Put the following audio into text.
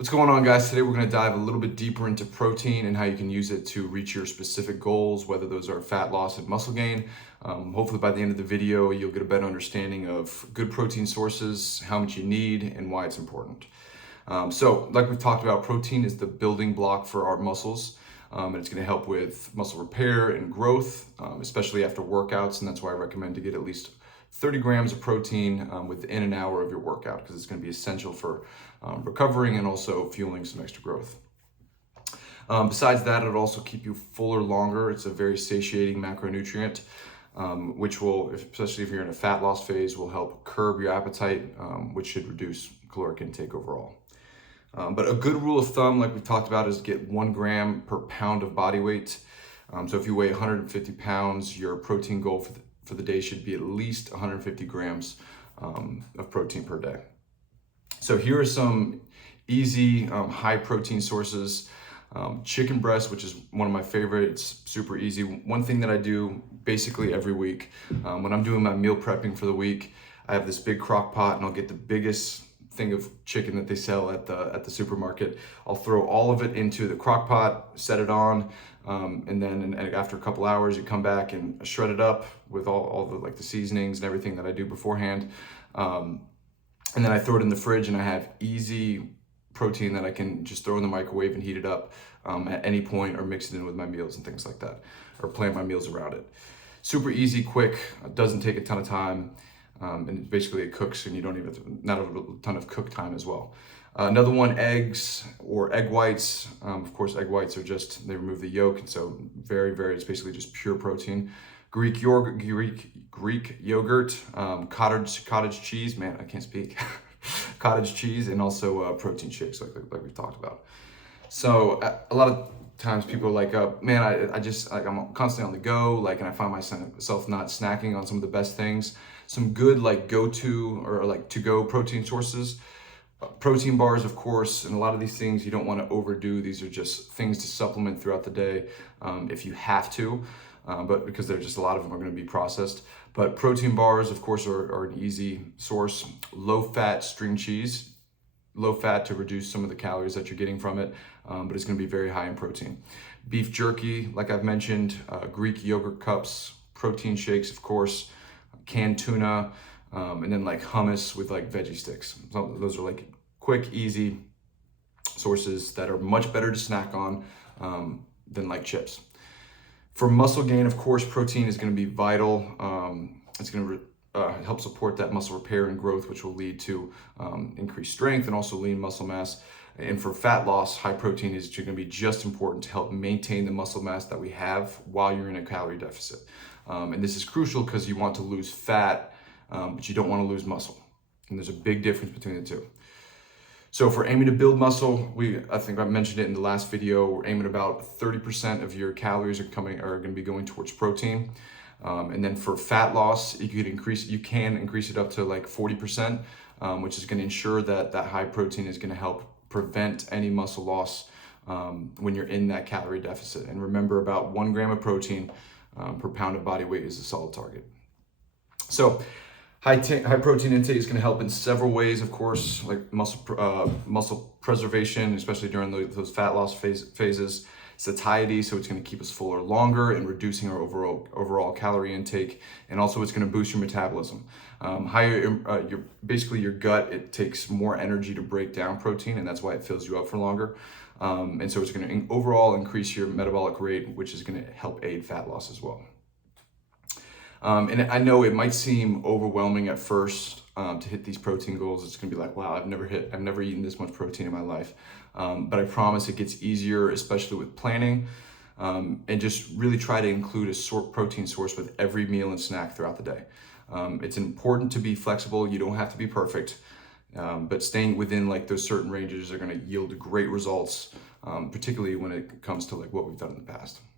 What's going on, guys? Today we're going to dive a little bit deeper into protein and how you can use it to reach your specific goals, whether those are fat loss and muscle gain. Hopefully by the end of the video, you'll get a better understanding of good protein sources, how much you need, and why it's important. So like we've talked about, protein is the building block for our muscles. And it's going to help with muscle repair and growth, especially after workouts. And that's why I recommend to get at least 30 grams of protein within an hour of your workout, because it's going to be essential for recovering and also fueling some extra growth. Besides that, it'll also keep you fuller longer. It's a very satiating macronutrient, which will, especially if you're in a fat loss phase, will help curb your appetite, which should reduce caloric intake overall. But a good rule of thumb, like we talked about, is get 1 gram per pound of body weight. So if you weigh 150 pounds, your protein goal for the day should be at least 150 grams of protein per day. So here are some easy, high protein sources. Chicken breast, which is one of my favorites, super easy. One thing that I do basically every week, when I'm doing my meal prepping for the week, I have this big crock pot and I'll get the biggest thing of chicken that they sell at the supermarket. I'll throw all of it into the crock pot, set it on, and then after a couple hours, you come back and shred it up with all the seasonings and everything that I do beforehand. And then I throw it in the fridge, and I have easy protein that I can just throw in the microwave and heat it up at any point, or mix it in with my meals and things like that, or plan my meals around it. Super easy, quick, doesn't take a ton of time, and basically it cooks, and you don't even not a ton of cook time as well. Another one, eggs or egg whites. Of course, egg whites are just, they remove the yolk, and so it's basically just pure protein. Greek yogurt, cottage cheese. Man, I can't speak. Cottage cheese, and also protein shakes, like we've talked about. So a lot of times people are like, man, I'm constantly on the go, and I find myself not snacking on some of the best things. Some good go-to or to-go protein sources. Protein bars, of course, and a lot of these things you don't want to overdo. These are just things to supplement throughout the day if you have to. But because there's just a lot of them are going to be processed. But protein bars, of course, are an easy source. Low-fat string cheese, low fat to reduce some of the calories that you're getting from it, but it's going to be very high in protein. Beef jerky, like I've mentioned, Greek yogurt cups, protein shakes, of course, canned tuna, and then hummus with veggie sticks. So those are quick, easy sources that are much better to snack on than chips. For muscle gain, of course, protein is going to be vital. It's going to help support that muscle repair and growth, which will lead to increased strength and also lean muscle mass. And for fat loss, high protein is going to be just important to help maintain the muscle mass that we have while you're in a calorie deficit. And this is crucial because you want to lose fat, but you don't want to lose muscle. And there's a big difference between the two. So for aiming to build muscle, I think I mentioned it in the last video, we're aiming about 30% of your calories are going to be going towards protein. And then for fat loss, you can increase it up to 40%, which is going to ensure that that high protein is going to help prevent any muscle loss when you're in that calorie deficit. And remember, about 1 gram of protein per pound of body weight is a solid target. So high protein intake is going to help in several ways, of course, like muscle preservation, especially during those fat loss phases. Satiety, so it's going to keep us fuller longer and reducing our overall calorie intake, and also it's going to boost your metabolism. Your gut, it takes more energy to break down protein, and that's why it fills you up for longer. And so it's going to overall increase your metabolic rate, which is going to help aid fat loss as well. And I know it might seem overwhelming at first to hit these protein goals. It's gonna be like, wow, I've never eaten this much protein in my life. But I promise it gets easier, especially with planning. And just really try to include a protein source with every meal and snack throughout the day. It's important to be flexible. You don't have to be perfect, but staying within those certain ranges are gonna yield great results, particularly when it comes to what we've done in the past.